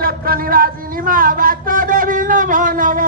চক্র নিবাসিনী মা বাক্য দেবী নম নম।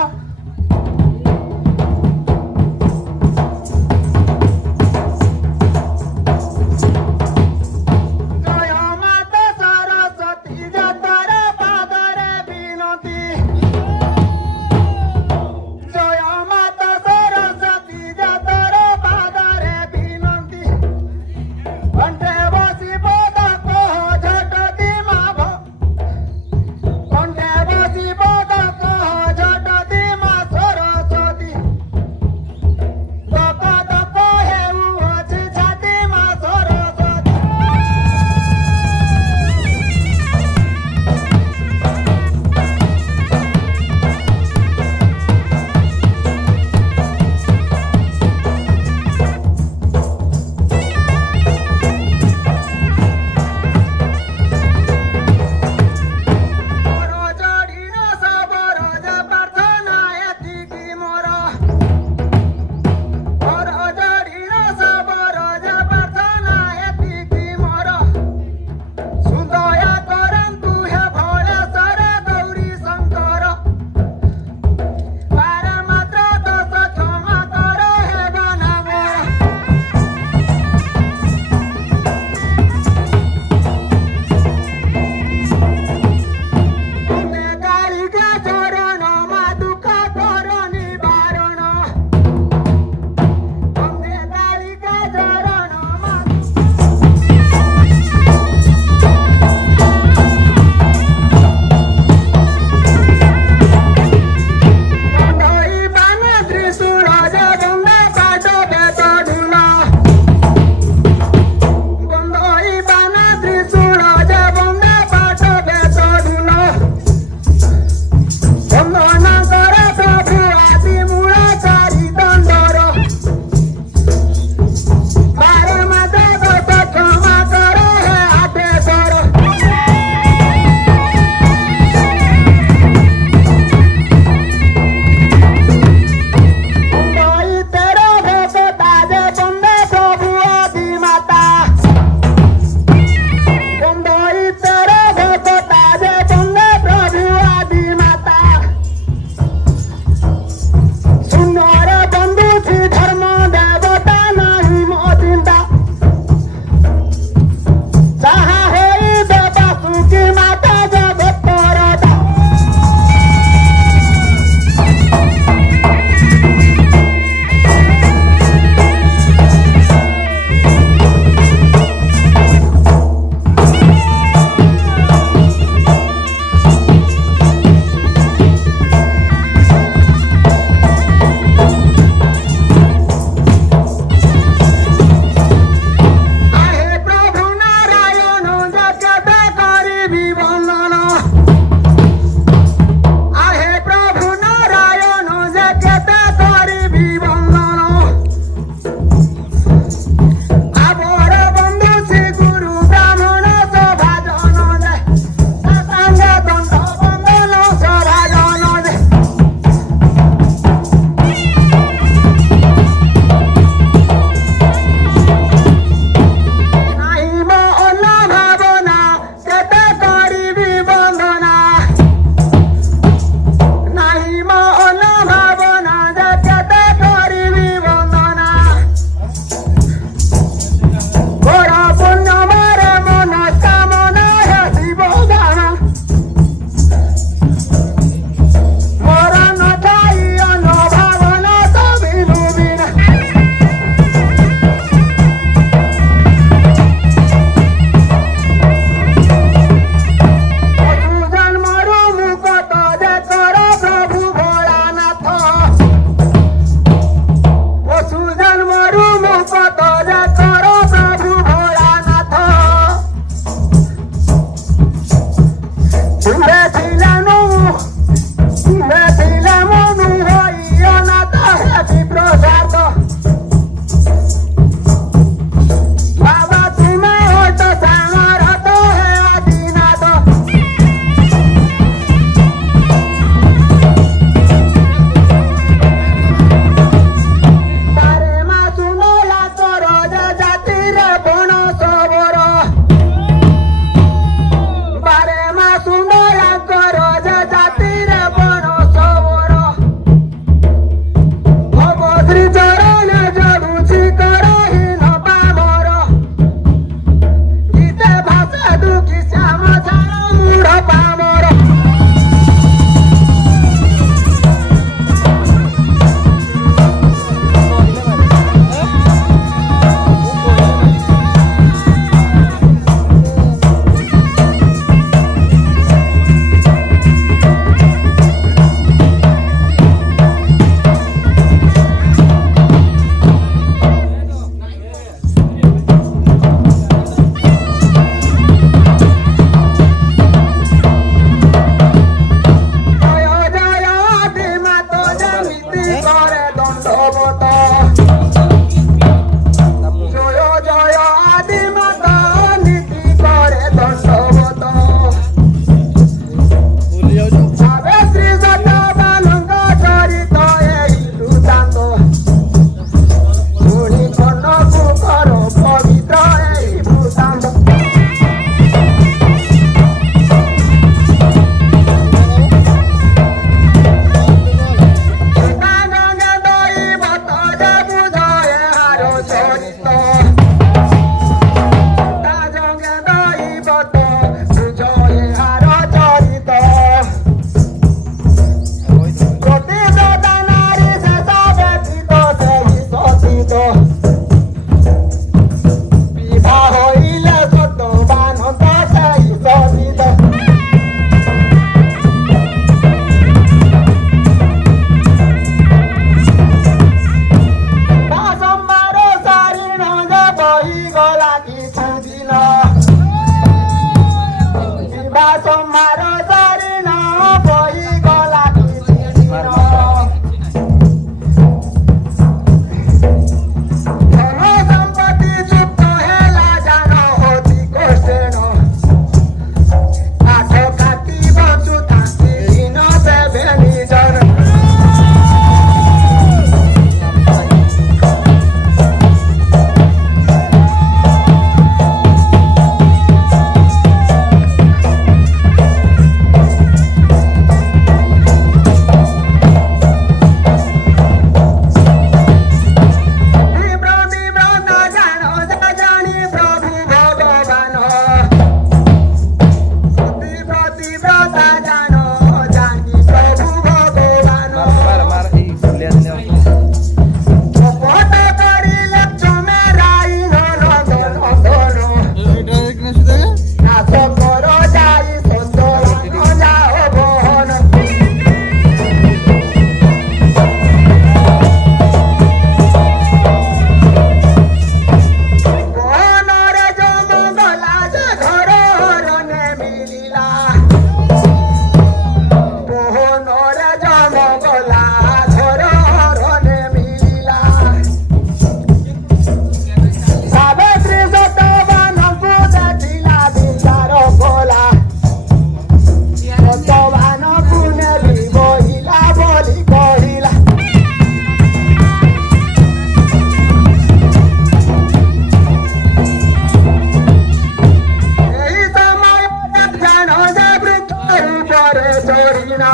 ଉପରେ ଚଢ଼ିଣ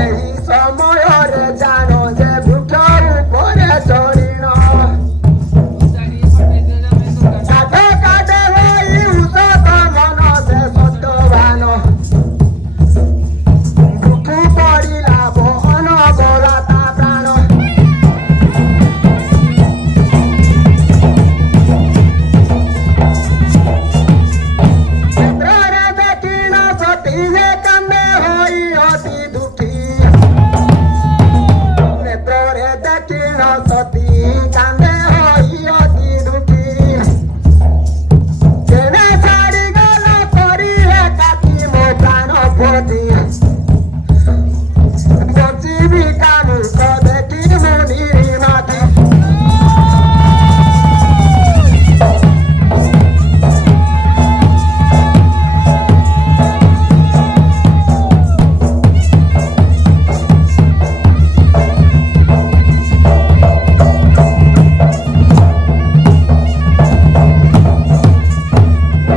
ଏହି ସମୟରେ ଜାଣ ଯେ ବୃକ୍ଷ ଉପରେ ଚଢ଼ିଣ କାଠ କାଠ ହୋଇ ଉଷତ ମନ ସେ ସତ୍ୟବାନ ଦୁଃଖ ପଡ଼ିଲା ବହନ ଗଲା ତା ପ୍ରାଣ ଚିତ୍ରରେ ଦେଖିଣ ସତୀ ଯେ କାନ୍ଦେ ହୋଇ ଅତି ଦୁଃଖୀ ନେତ୍ରରେ ଦେଖିଣ ସତୀ କାନ୍ଦେ ହୋଇ ଅତି ଦୁଃଖୀ କେନେ ଛାଡ଼ିଗଲ କରିଲେ କାଟି ମୋ ପ୍ରାଣ ପତି ବଞ୍ଚିବି କାମୁକ ଦେଖି ମୁଁ ନିରିମାତି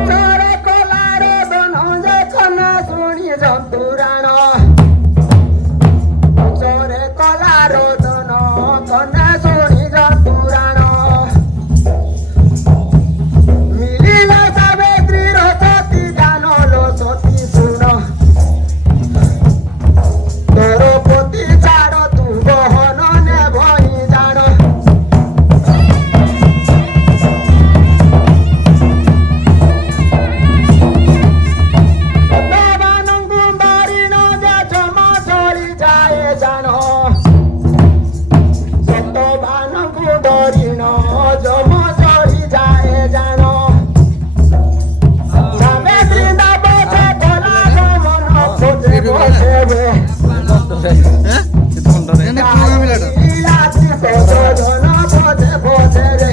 ଚୋର କଲାରେ ବନଉଁଜେ କନେ ଶୁଣି ଜନ୍ତୁରାଣ ଚୋରେ କଲାର ଦନ କନେ ଶୁଣି ଜନ୍ତୁରାଣ ମିଳିଲା ସାବିତ୍ରୀର ସତୀ ଜାନଲୋ ସତୀ ଶୁଣ ତୋର ପତି ଛାଡ଼ ତୁ ବହନ ନେବହି ଜାଣ ସତବାନଙ୍କୁ ମାରିଣ ଯେ ଜମା ଚଳିଯାଏ ଜାଣ ସତବାନଙ୍କୁ ଡରିଣ ଜମା ଚଳିଯାଏ ଜାଣ ସାବିତ୍ରୀ ଦବ ସେ କଲା ମନ ଖୋଜେ ବସେବେ ଇଲାତି ସଜନ ବଜେ ବଜେ ରେ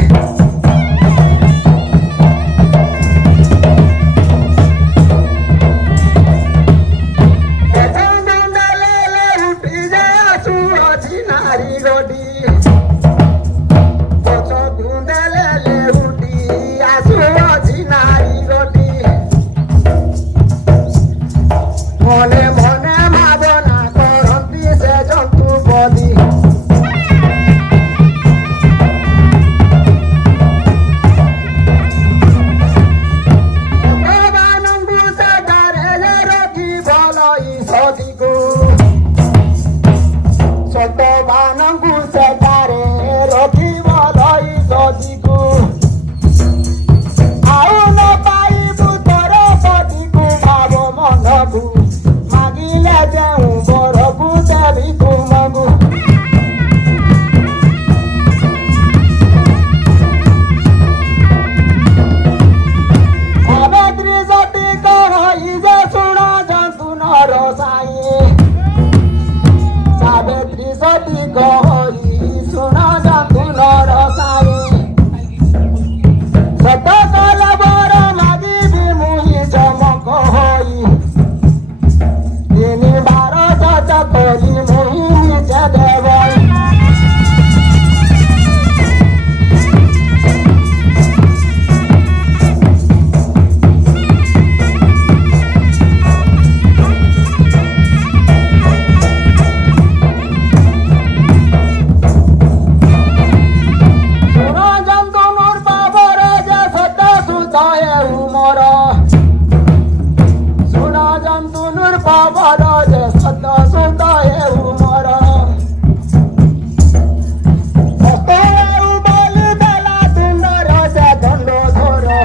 ନାରୀ ଗୋଡ଼ି ପଛ ଗୁଣ୍ଡେଲେ ଉଠି ଆସୁଅଛି ନାରୀ ଗୋଡ଼ି ମନେ ମନେ ଭାବନା କରନ୍ତି ସେ ଜନ୍ତୁ ବଦି ଭଗବାନଙ୍କୁ ସେ ଗାରେ ରଖି ଭଲ ସଦିକୁ ସତବାନଙ୍କୁ ସେଠାରେ ରଖିବ ଲଇ ସଦିକୁ ଆଉ ନ ପାଇବୁ ତୋର ସଦିକୁ ଭାବ ମନକୁ ମାଗିଲେ ଯେଉଁ ବରକୁ ଦେବି ତୁମକୁ ସାବିତ୍ରୀ ସତୀ କହି ଯେ ଶୁଣ ଜନ୍ତୁ ନର ସାଇ ସାବିତ୍ରୀ ସତୀ କହି ଶୁଣ ଜନ୍ତୁ ନର ସାଇ ସତ କଲ ବର ମାଗିବି ମୁହିଁ ଚମକ ହୋଇ ତିନି ବାର ଯଜ କରି ମୁହିଁ ନିଜେ ଦେବଇ ଶୁଣ ଜନ୍ତୁ ନୂର ପାବରେ ଯେ ସତ ସୁତ ହେଉ ମୋର ଶୁଣ ଜନ୍ତୁ ନୂର ପାବର ଯେ ସତ ସୁତ ହେଉ ମୋର ହସ୍ତ ହେଉ ବୋଲି ଦେଲା ତୁଣ୍ଡର ସେ ଦଣ୍ଡ ଧର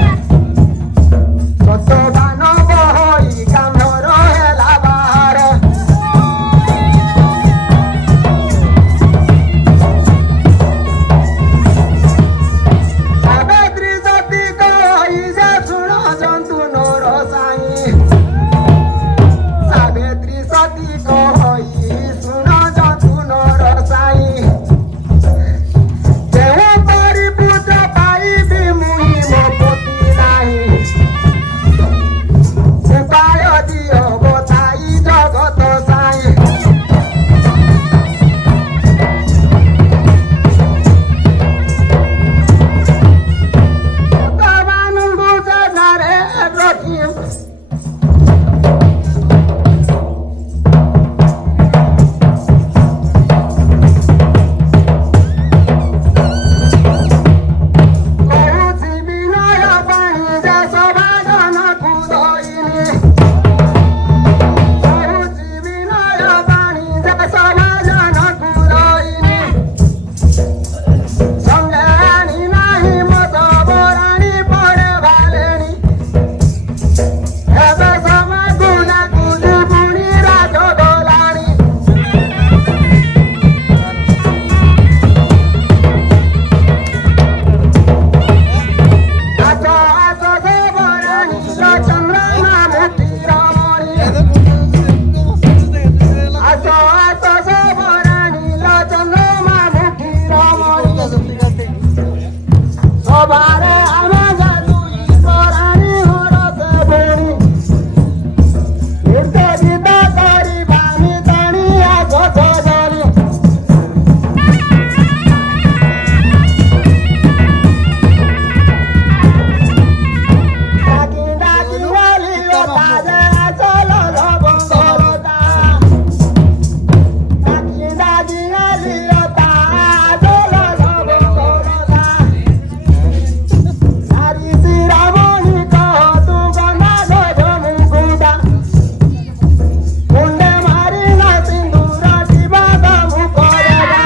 ସତବାନ ବହି କାମର ହେଲା ବାହାର ସାବିତ୍ରୀ ସତୀ କହି ଯେ ଶୁଣ ଜନ୍ତୁ ନର ସାଇ ସାବିତ୍ରୀ ସତୀ ଉର୍ଦ୍ଧ ଗୀତ କରି ଭାମି ତାଣିଆ ଗଛ ଧରି ଡାକି ଡାକି ଗଲିଲ ତାଜେ ଆଚଲ ଲବଙ୍ଗରତା ଡାକି ଡାକି ଗଲିଲ ତାଜଲ ଲବଙ୍ଗରତା ନାରୀ ଶିରାମଣି କହ ତୁ ଗନା ଗଜ ମୁକୁଟା ମୁଣ୍ଡେ ମାରିଲା ସିନ୍ଦୁର ଟିବାଦ ମୁଖରେଗା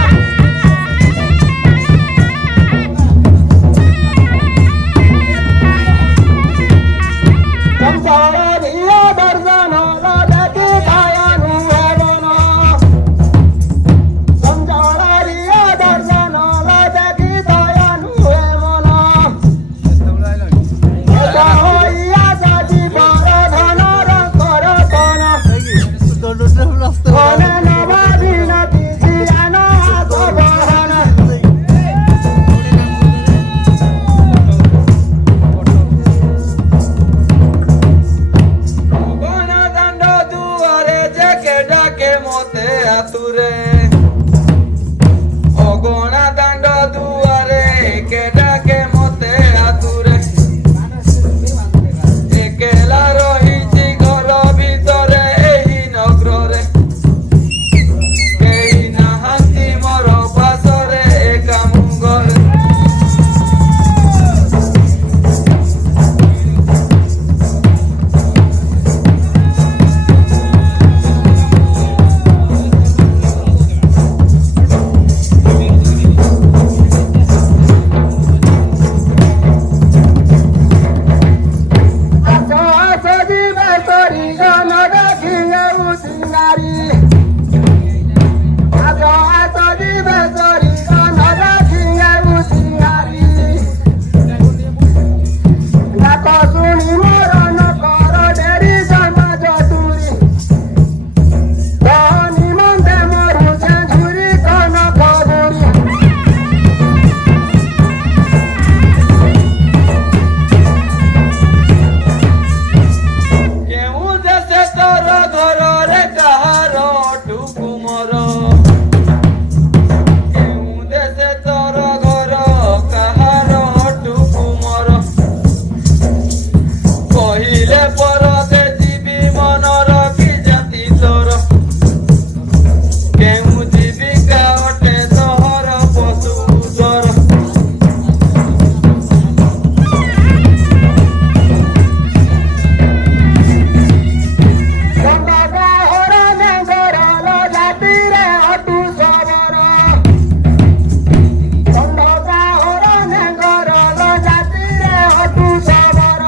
ସଂସାର ରିଅ ଦର୍ଶନ ଦେଖି ଦୟାନୁ ହେବନ ସଂସାର ରିଅ ଦର୍ଶନ ଦେଖି ଦୟାନୁ ହେବନ ହଇଆ ସଜୀବର ଧନର କରତନ ମନେ ନବାଦିନ କିଛି ଆନ ହାତ ବହନ ଅଗଣା ଦାଣ୍ଡ ଦୁଆରେ ଯେ ଡାକେ ମତେ ଆତୁରେ ଅଗଣା ଦାଣ୍ଡ ଦୁଆରେ କେ ଡାକେ ମତେ ଆତୁରେ ଏକେଲା ରହିଛି ଘର ଭିତରେ ଏହି ନଗରରେ କେହି ନାହାନ୍ତି ମୋର ପାଶରେ ଏକା ମୁଁ ଘରେ ଆସ ଆସ ଯିବେ କରି ଗନ ଦେଖିଲେ ଉସିନାରୀ ଆସ ଆସ ଯିବେ କରି ଗନ ଦେଖିଲେ ଉସିନାରୀ ଡାକ ଶୁଣି ମୋର ନକର ଡେରି ସମାଜ ତୁରି ତହ ନିମନ୍ତେ ମରୁଛେ ଝୁରି କନକ ବୁରି କେଉଁ ଦେଶେ ତୋର ଘରରେ କାହାର ଅଟୁକୁ ମୋର କେଉଁ ଦେଶେ ତୋର ଘର କାହାର ଅଟୁକୁ ମୋର କହିଲେ ପରଦେ ଯିବି ମନ ରଖି ଜାତି ତୋର କେଉଁ ଜୀବିକା ଅଟେ ତୋର ପଶୁ ତୋର ଗଣ୍ଡା ହର ନେଙ୍ଗରଲ ଜାତିରେ ଅଟୁ ସବର ଗଣ୍ଡା ହର ନେଙ୍ଗରଲ ଜାତିରେ ଅଟୁ ସବର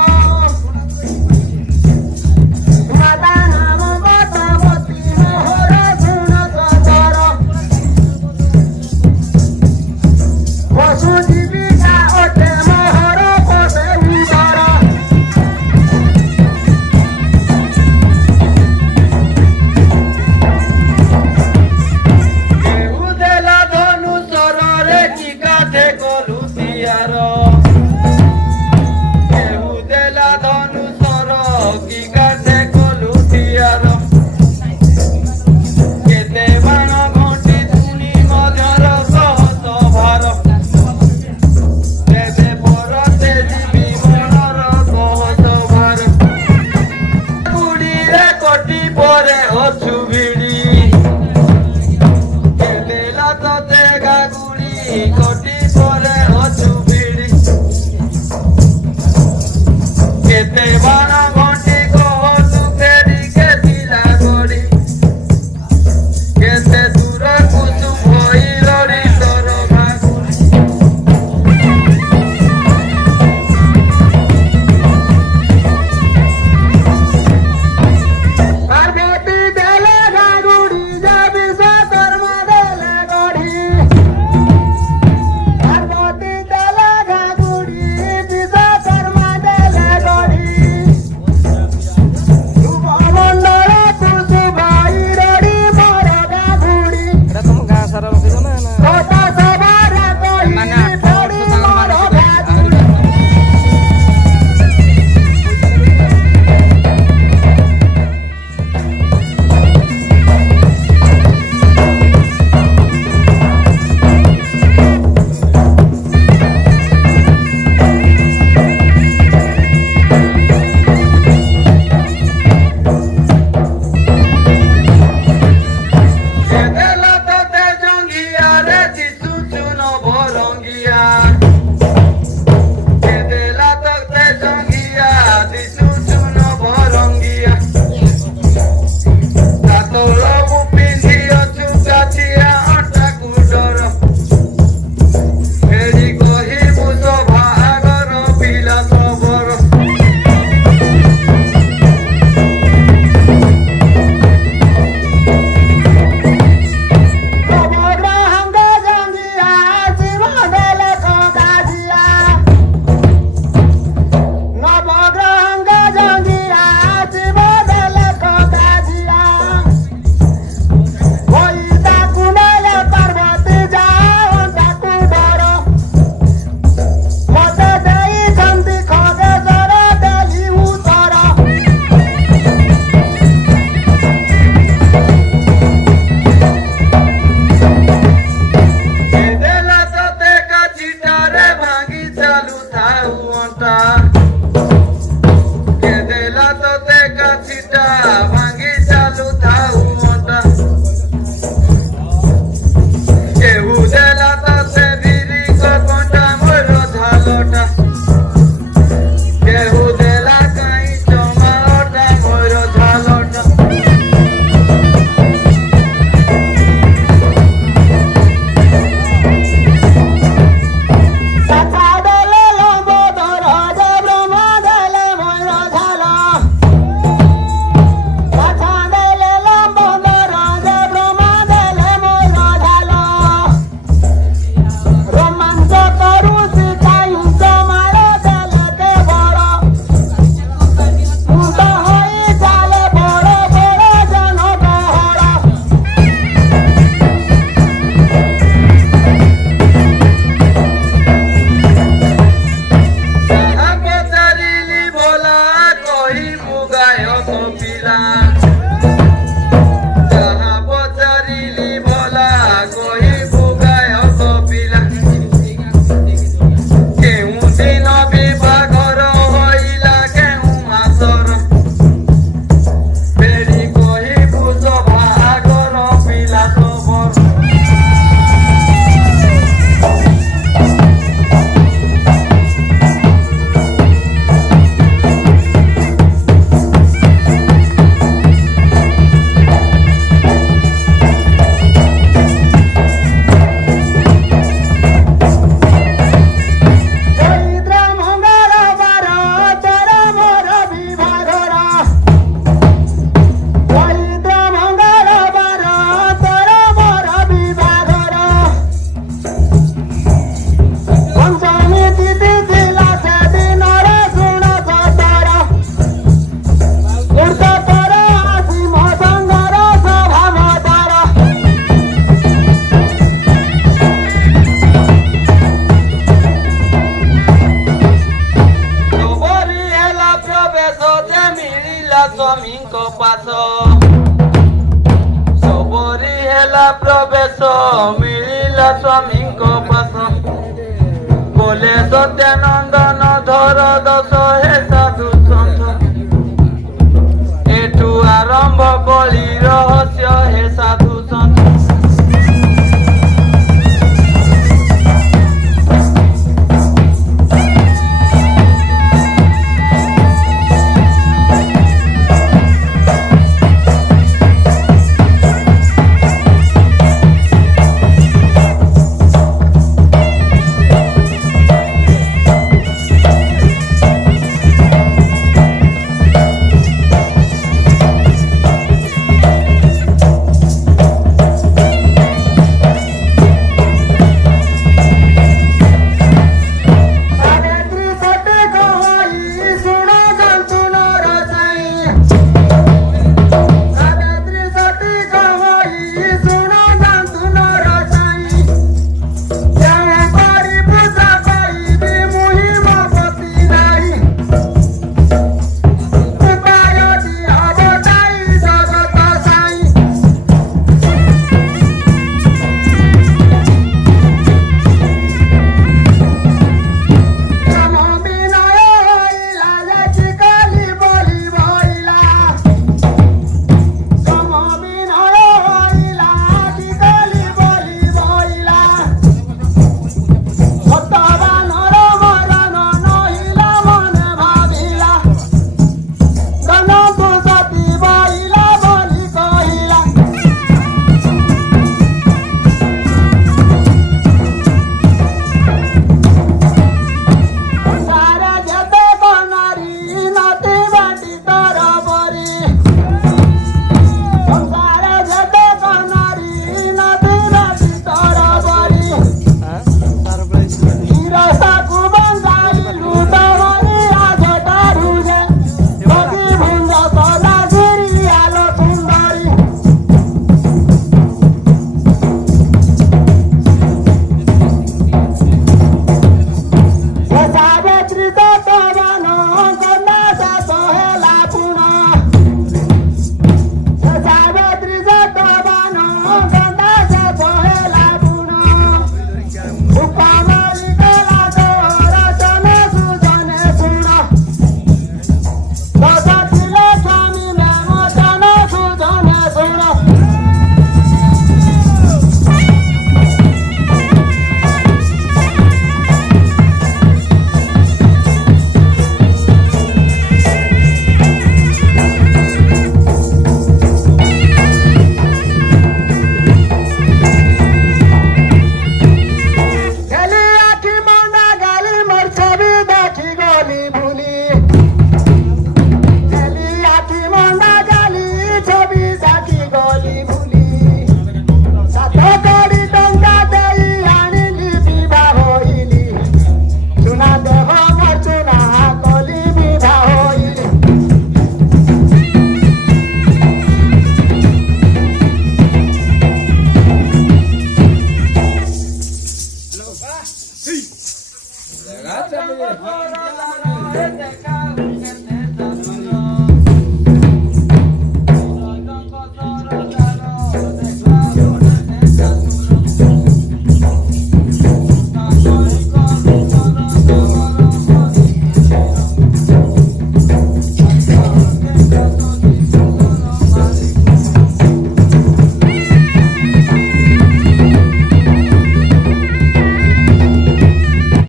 ମାତା ନାମ ଗତବତୀ ମୋହର ଶୁଣ ସଦର ପଶୁ ଜୀବିକା ଅଟେ ମୋହର ପଶେ ଉଦର କେଉଁ ଦେଲା ଧନୁ ସରରେ କି କାଠେ କଲୁ ତିଆର କେଉଁ ଦେଲା ଧନୁ ସର କି କାଠେ କଲୁ ତିଆର କେତେ ବାଣ ଘଣ୍ଟି ଶୁଣି ମଧ୍ୟର ସହସ ଭାର ତେବେ ପରତେ ଯିବି ମନର କହସ ଭାର ଗୁଡ଼ିରେ କଟି ପରେ ଅଛୁ ଭିଡ଼ି କେବେଲା ତତେ ଗାଗୁଡ଼ି କଟି ପରେ ଅଛୁ ଭିଡ଼ି କେତେ ବାଣ ଘଣ୍ଟି କହତୁ ଫେରି କେତିଲା ଗଡ଼ି କେତେ ଦୂରକୁ ତୁ ଭଇଲଡ଼ି ତୋର ଗାଗୁଡ଼ି ପାର୍ବତୀ ଦେଲେ सबरी हेला प्रवेश मिलिला स्वामीଙ୍କ ପାଶ बोले सत्यानंदन धर दश हे साधु सन्थ एठू आरंभ